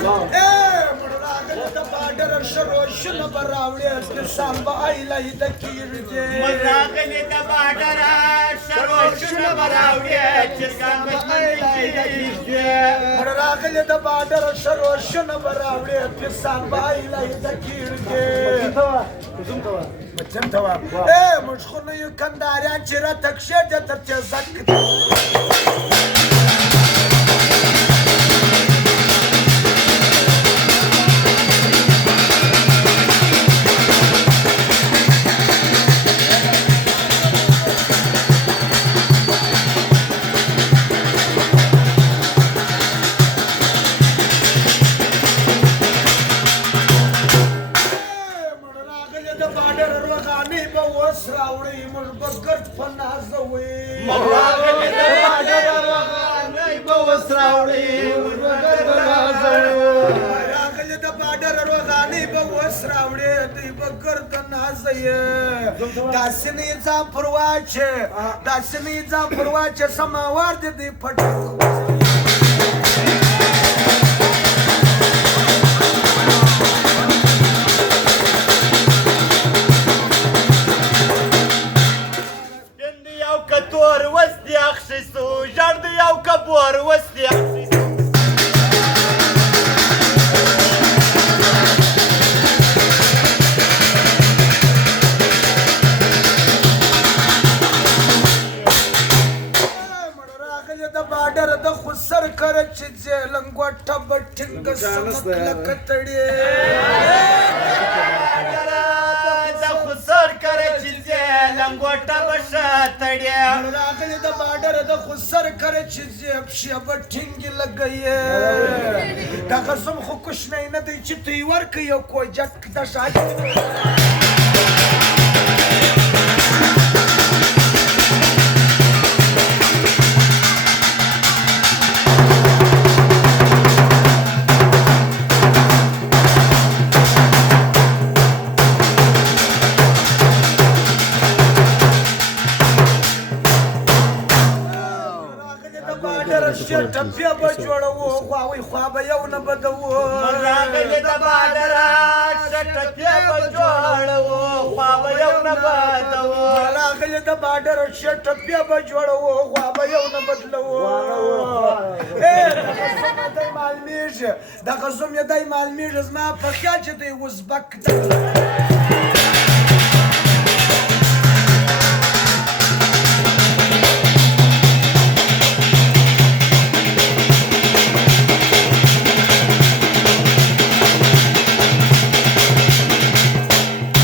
مړ راغلی د باډر شروشونه به راوړې کسان به ایله د کیږي مړ راغلی د باډر شروشونه به راوړې کسان به ایله د کیږي مړ راغلی د باډر شروشونه به راوړې کسان به ایله د کیږي بچم ته موږ خو نه یو کنداریان چې راته کښېږدې تر تېزک داسې نه یې ځان پر واچې داسې نه یې ځان پر واچې سماوار دې دی پټ جن دی یو که تور وس دی اخشیستو ژړ دی یو که بور وس دی اخشیستو لنګوټه به ټینګه سمک لکه تړې د خسر کره چې ځې لنګوټه به ښه تړې راغلې د باډر د خسر کره چې ځې پښې به ټینګې لګوې دغه زم خو کوشنی نه دی چې ته یې ورکړې یو کوجک د شاهد ټپیا به جوړوو خواوی خوا به یو نه بدوو راغلی د باډره ټپیا به جوړوو خوا به یو نه بدوو راغلی د باډره ټپیا به جوړوو خوا به یو نه بدلوو دغه زوم یې دی معلومیږي دغه زوم یې دی معلومیږي زما په خیال چې دی ازبک دی